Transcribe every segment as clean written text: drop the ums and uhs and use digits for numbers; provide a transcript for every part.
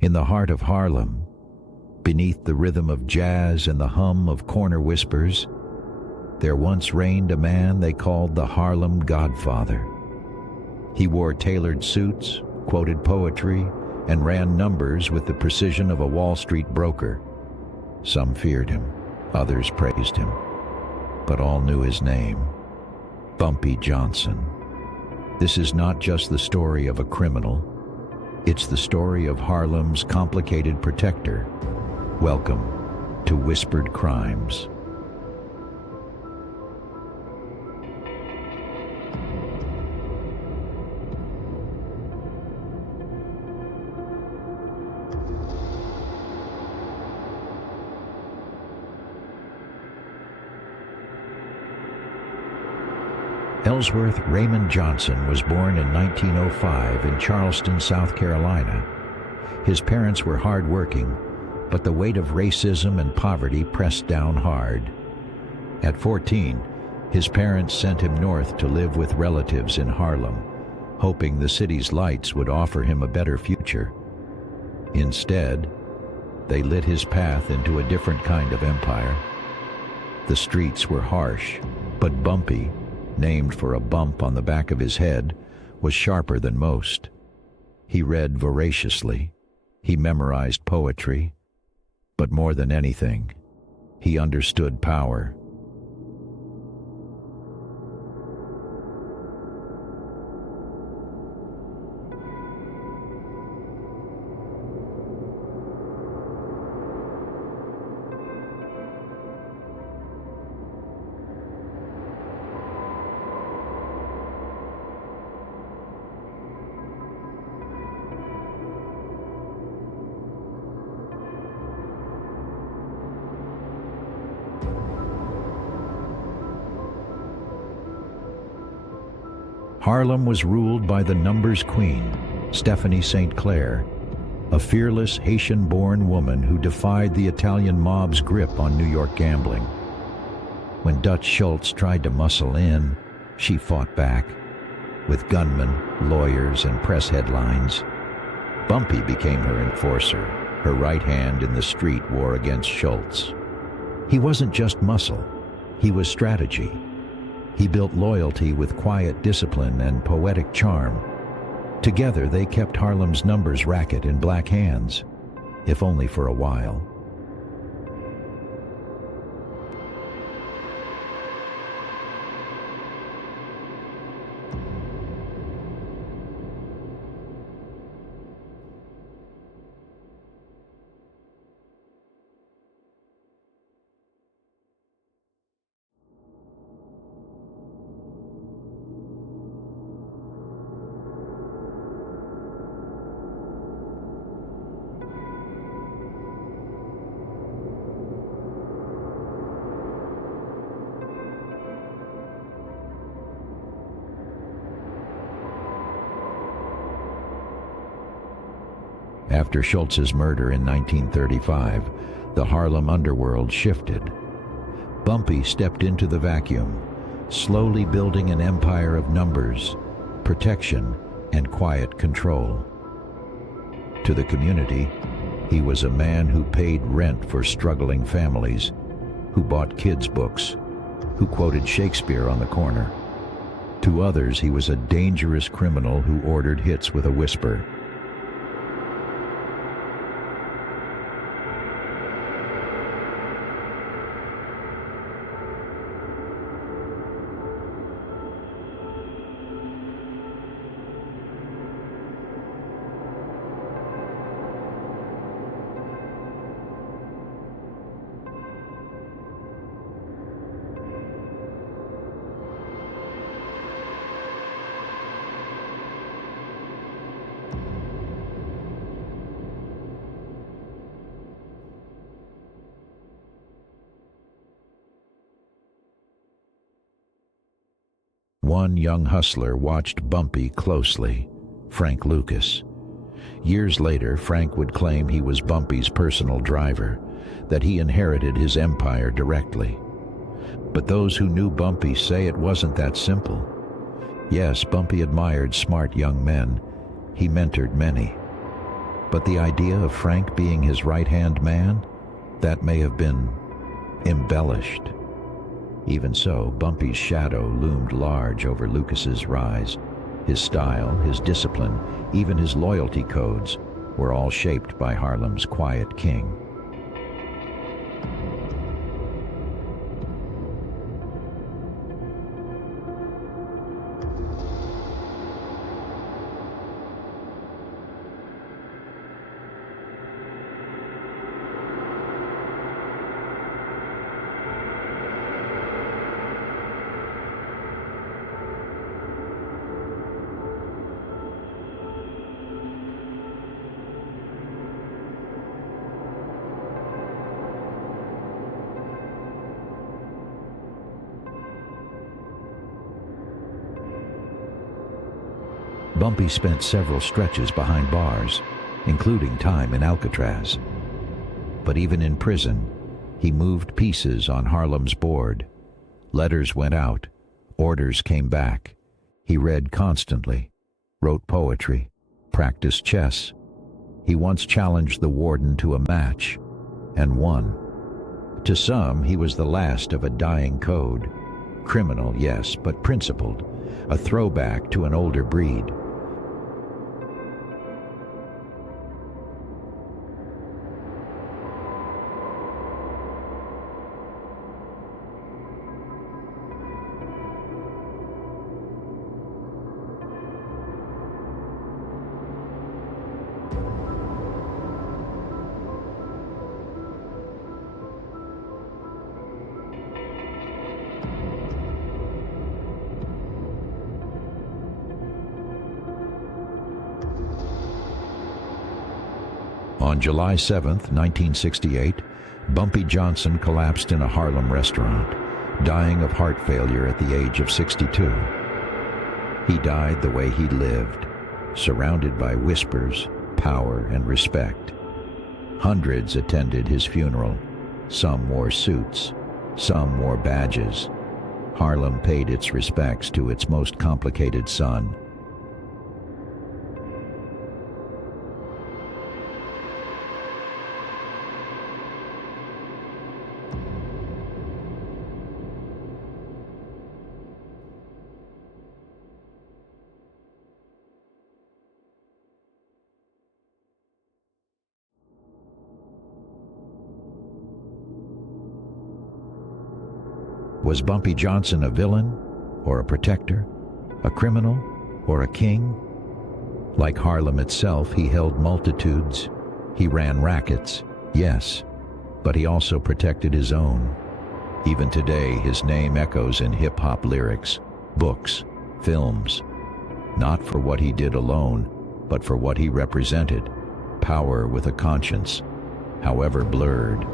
In the heart of Harlem, beneath the rhythm of jazz and the hum of corner whispers, there once reigned a man they called the Harlem Godfather. He wore tailored suits, quoted poetry, and ran numbers with the precision of a Wall Street broker. Some feared him, others praised him, but all knew his name: Bumpy Johnson. This is not just the story of a criminal, it's the story of Harlem's complicated protector. Welcome to Whispered Crimes. Ellsworth Raymond Johnson was born in 1905 in Charleston, South Carolina. His parents were hard-working, but the weight of racism and poverty pressed down hard. At 14, his parents sent him north to live with relatives in Harlem, hoping the city's lights would offer him a better future. Instead, they lit his path into a different kind of empire. The streets were harsh, but Bumpy, named for a bump on the back of his head, was sharper than most. He read voraciously, he memorized poetry, but more than anything, he understood power. Harlem was ruled by the numbers queen, Stephanie St. Clair, a fearless Haitian-born woman who defied the Italian mob's grip on New York gambling. When Dutch Schultz tried to muscle in, she fought back, with gunmen, lawyers, and press headlines. Bumpy became her enforcer, her right hand in the street war against Schultz. He wasn't just muscle, he was strategy. He built loyalty with quiet discipline and poetic charm. Together, they kept Harlem's numbers racket in black hands, if only for a while. After Schultz's murder in 1935, the Harlem underworld shifted. Bumpy stepped into the vacuum, slowly building an empire of numbers, protection, and quiet control. To the community, he was a man who paid rent for struggling families, who bought kids' books, who quoted Shakespeare on the corner. To others, he was a dangerous criminal who ordered hits with a whisper. One young hustler watched Bumpy closely, Frank Lucas. Years later, Frank would claim he was Bumpy's personal driver, that he inherited his empire directly. But those who knew Bumpy say it wasn't that simple. Yes, Bumpy admired smart young men. He mentored many. But the idea of Frank being his right-hand man, that may have been embellished. Even so, Bumpy's shadow loomed large over Lucas's rise. His style, his discipline, even his loyalty codes were all shaped by Harlem's quiet king. Bumpy spent several stretches behind bars, including time in Alcatraz. But even in prison, he moved pieces on Harlem's board. Letters went out, orders came back. He read constantly, wrote poetry, practiced chess. He once challenged the warden to a match, and won. To some, he was the last of a dying code. Criminal, yes, but principled, a throwback to an older breed. On July 7, 1968, Bumpy Johnson collapsed in a Harlem restaurant, dying of heart failure at the age of 62. He died the way he lived, surrounded by whispers, power, and respect. Hundreds attended his funeral. Some wore suits, some wore badges. Harlem paid its respects to its most complicated son. Was Bumpy Johnson a villain, or a protector, a criminal, or a king? Like Harlem itself, he held multitudes. He ran rackets, yes, but he also protected his own. Even today, his name echoes in hip-hop lyrics, books, films. Not for what he did alone, but for what he represented. Power with a conscience, however blurred.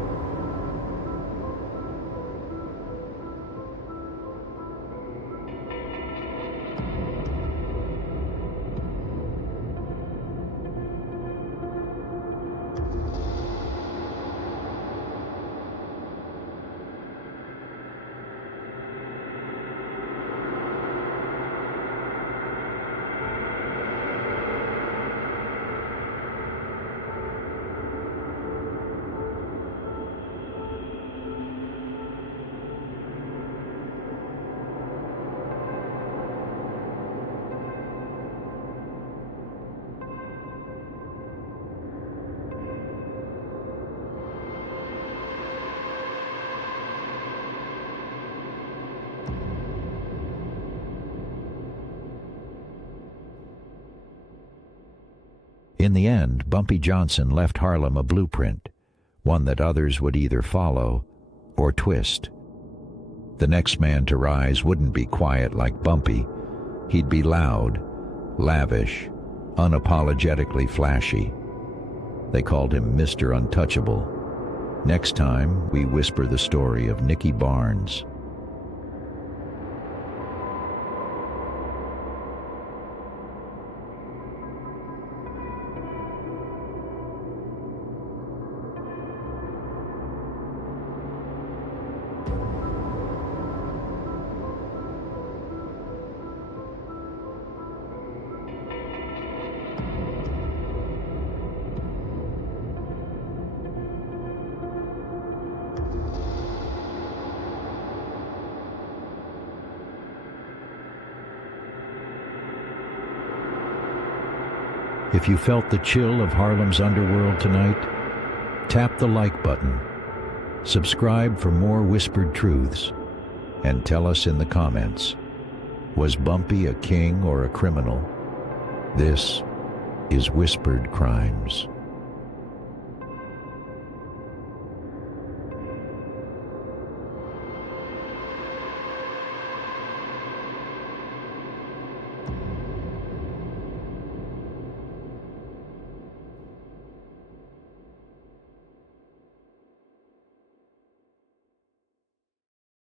In the end, Bumpy Johnson left Harlem a blueprint, one that others would either follow or twist. The next man to rise wouldn't be quiet like Bumpy. He'd be loud, lavish, unapologetically flashy. They called him Mr. Untouchable. Next time, we whisper the story of Nicky Barnes. If you felt the chill of Harlem's underworld tonight, tap the like button, subscribe for more whispered truths, and tell us in the comments, was Bumpy a king or a criminal? This is Whispered Crimes.